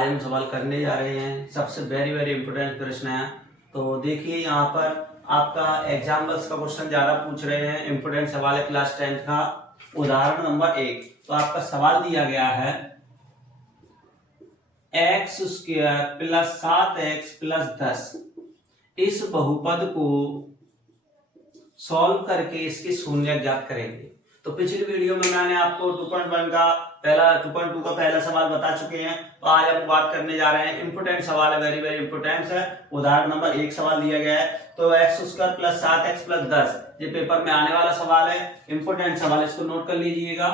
आज हम सवाल करने जा रहे हैं। सबसे वेरी वेरी इंपोर्टेंट प्रश्न है। तो देखिए यहाँ पर आपका एग्जाम्पल्स का क्वेश्चन ज्यादा पूछ रहे हैं। इंपोर्टेंट सवाल है क्लास 10 का। उदाहरण नंबर 1। तो आपका सवाल दिया गया है x square plus 7x plus 10 इस बहुपद को सॉल्व करके इसके शून्य ज्ञात करेंगे। तो पिछली वीडियो में मैंने आपको 2.1 का पहला 2.2 का पहला सवाल बता चुके हैं। तो आज हम बात करने जा रहे हैं। इंपोर्टेंट सवाल है, वेरी वेरी इंपोर्टेंट है। उदाहरण नंबर 1 सवाल दिया गया है। तो x square plus 7x plus 10 ये पेपर में आने वाला सवाल है, इंपोर्टेंट सवाल, इसको नोट कर लीजिएगा।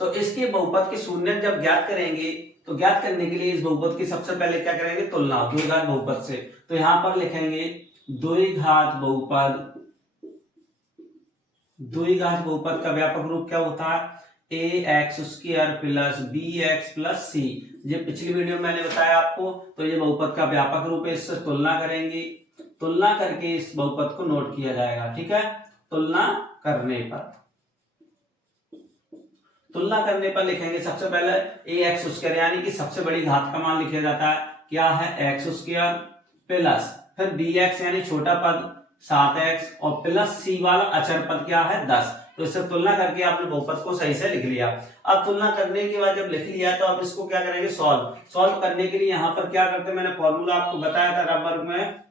तो इसके बहुपद के शून्य जब ज्ञात करेंगे तो ज्ञात करने के लिए इस बहुपद की सबसे पहले क्या करेंगे, तुलना द्विघात बहुपद से। तो यहां पर लिखेंगे द्विघात बहुपद। द्विघात बहुपद का व्यापक रूप क्या होता है, ax square plus bx plus c। ये पिछली वीडियो में मैंने बताया आपको। तो ये बहुपद का व्यापक रूप है, इससे तुलना करेंगे। तुलना करके इस बहुपद को नोट किया जाएगा, ठीक है। तुलना करने पर लिखेंगे सबसे पहले ax स्क्वायर यानी कि सबसे बड़ी घात का मान लिखा जाता है, क्या है x स्क्वायर प्लस फिर bx यानी छोटा पद 7x और प्लस c वाला अचर पद क्या है 10। तो इससे तुलना करके आपने बहुपद को सही से लिख लिया। अब तुलना करने के बाद जब लिख लिया तो अब इसको क्या करेंगे, सॉल्व करने के लिए यहाँ पर क्या करते हैं, मैंने फॉर्मूला आपको बताया था रब वर्ग में।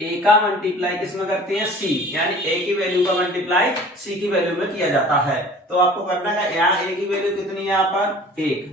a का मल्टीप्लाई किसमें करते हैं, c, यानी a की वैल्यू का मल्टीप्लाई c की वैल्यू में किया जाता है। तो आपको करना है, यहाँ a की वैल्यू कितनी है, यहाँ पर 1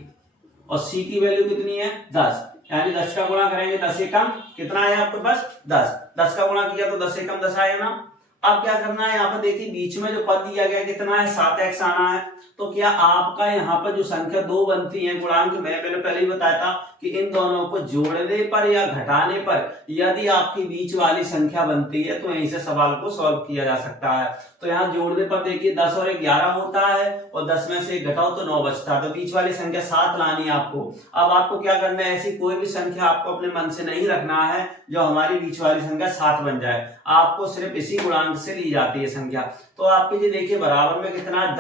और c की वैल्यू कितनी है 10, यानी 10 का गुणा करेंगे 10 एकम कितना है आपके पास 10 का गुणा किया तो 10 एकम 10 आया ना। अब क्या करना है, यहाँ पर देखिए बीच में जो पद दिया गया कितना है 7x आना है। तो क्या आपका यहाँ पर जो संख्या दो बनती है गुणांक में, मैंने पहले ही बताया था कि इन दोनों को जोड़ने पर या घटाने पर यदि आपकी बीच वाली संख्या बनती है तो यहीं से सवाल को सॉल्व किया जा सकता है। तो यहाँ जोड़ने पर देखिए 10 और 11 होता है और 10 में से घटाओ तो 9 बचता है। तो बीच वाली संख्या 7 लानी है आपको। अब आपको क्या करना है, ऐसी कोई भी संख्या आपको अपने मन से नहीं रखना है जो हमारी बीच वाली संख्या 7 बन जाए। आपको सिर्फ इसी गुणांक से ली जाती है संख्या। तो आपके देखिए बराबर में कितना है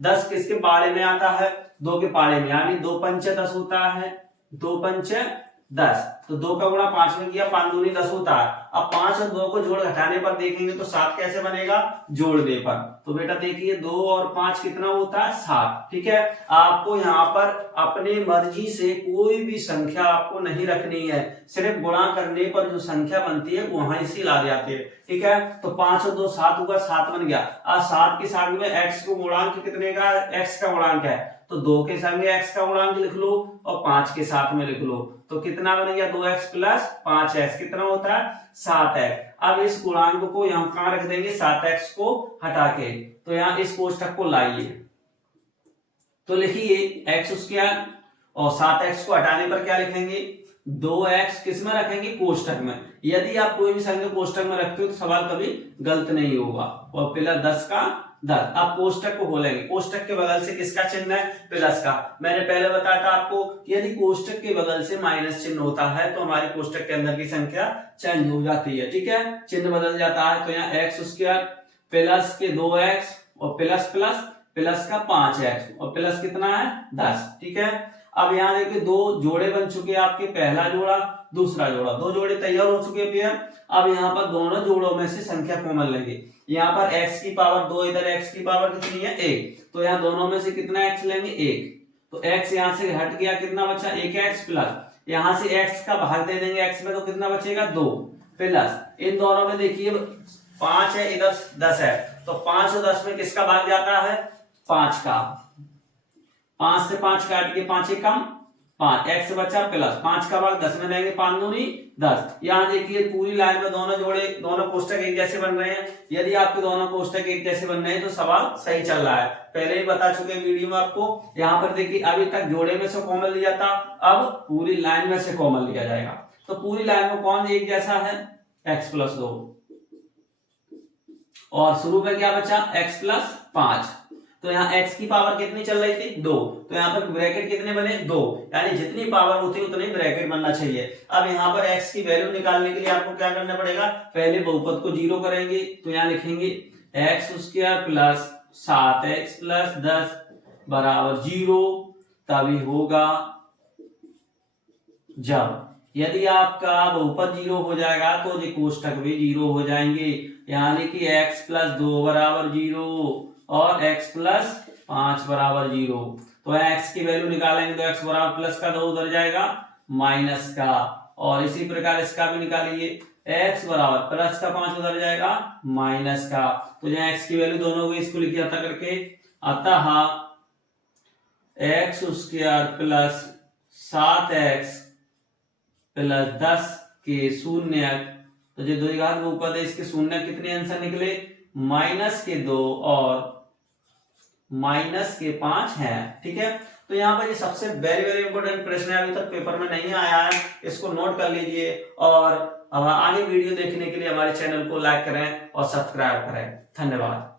10 किसके पाड़े में आता है, 2 के पाड़े में, यानी 2 पंचे 10 होता है, 2 पंचे 10। तो 2 का गुणा 5 में किया, 5 दूनी 10 होता है। अब 5 और 2 को जोड़ घटाने पर देखेंगे तो 7 कैसे बनेगा, जोड़ने पर। तो बेटा देखिए 2 और 5 कितना होता है 7, ठीक है। आपको यहाँ पर अपने मर्जी से कोई भी संख्या आपको नहीं रखनी है, सिर्फ गुणा करने पर जो संख्या बनती है वहां से ला जाते हैं, ठीक है। तो 5 और 2 7 होगा, 7 बन गया। अब 7 के साथ में x को गुणांक कितने का, x का गुणांक है तो 2 के साथ में x का गुणांक लिख लो और 5 के साथ में लिख लो। तो कितना बन गया 2x प्लस 5x कितना होता है 7x। अब इस गुणांक को यहाँ कहां रख देंगे, 7x को हटा के। तो यहाँ इस कोष्ठक को लाइए तो लिखिए x स्क्वायर और 7x को हटाने पर क्या लिखेंगे 2x, किस में रखेंगे कोष्ठक में। यदि आप कोई भी संख्या कोष्ठक में रखते हो तो सवाल कभी गलत नहीं होगा। और प्लस 10 का 10। आप कोष्ठक को खोलेंगे, कोष्ठक के बगल से किसका चिन्ह है, प्लस का। मैंने पहले बताया था आपको कि यदि कोष्ठक के बगल से माइनस चिन्ह होता है तो हमारी कोष्ठक के अंदर की संख्या चेंज हो जाती है, ठीक है, चिन्ह बदल जाता है। तो यहाँ x स्क्वायर प्लस के 2x और प्लस प्लस प्लस का 5x और प्लस कितना है 10, ठीक है। अब यहाँ देखिए 2 जोड़े बन चुके हैं आपके, पहला जोड़ा दूसरा जोड़ा, 2 जोड़े तैयार हो चुके हैं। अब यहाँ पर दोनों जोड़ों में से संख्या कॉमन लेंगे। यहाँ पर x की पावर 2, इधर x की पावर कितनी है 1, तो यहाँ दोनों में से कितना x लेंगे 1। तो x यहाँ से हट गया, कितना बचा 1x प्लस यहाँ से x का भाग दे देंगे x में तो कितना बचेगा 2 प्लस इन दोनों में देखिए 5 है, इधर 10 है। तो 5 और 10 में किसका भाग जाता है 5 का, 5 से 5 काट के 5 एकम 5, x बचा प्लस 5 का भाग 10 में देंगे, 5 दूनी 10। यहाँ देखिए पूरी लाइन में दोनों जोड़े, दोनों कोष्ठक एक जैसे बन रहे हैं। यदि आपके दोनों कोष्ठक एक जैसे बन रहे हैं तो सवाल सही चल रहा है। पहले ही बता चुके वीडियो में आपको। यहाँ पर देखिए अभी तक जोड़े में से कॉमन लिया था, अब पूरी लाइन में से कॉमन लिया जाएगा। तो पूरी लाइन में कौन एक जैसा है x प्लस 2 और शुरू में क्या बचा x प्लस 5। तो यहाँ x की पावर कितनी चल रही थी 2, तो यहाँ पर ब्रैकेट कितने बने 2, यानी जितनी पावर होती है उतनी ब्रैकेट बनना चाहिए। अब यहाँ पर x की वैल्यू निकालने के लिए आपको क्या करना पड़ेगा, पहले बहुपद को 0 करेंगे। तो यहाँ लिखेंगे x square plus 7x plus 10 बराबर 0 तभी होगा जब, यदि आपका बहुपद 0 हो जाएगा तो ये कोष्टक भी 0 हो जाएंगे, यानी कि x + 2 = 0 और x + 5 = 0। तो x की वैल्यू निकालेंगे तो x बराबर प्लस का 2 उधर जाएगा माइनस का, और इसी प्रकार इसका भी निकालिए, x बराबर प्लस का 5 उधर जाएगा माइनस का। तो यहाँ x की वैल्यू दोनों को इसको लिखिए अतः करके, अतः x² + 7x + 10 के शून्यक, तो जो द्विघात बहुपद है इसके शून्यक कितने आंसर निकले, -2 और -5 है। ठीक है, तो यहाँ पर ये सबसे वेरी वेरी इंपॉर्टेंट प्रश्न है, अभी तक पेपर में नहीं आया है, इसको नोट कर लीजिए और आगे वीडियो देखने के लिए हमारे चैनल को लाइक करें और सब्सक्राइब करें। धन्यवाद।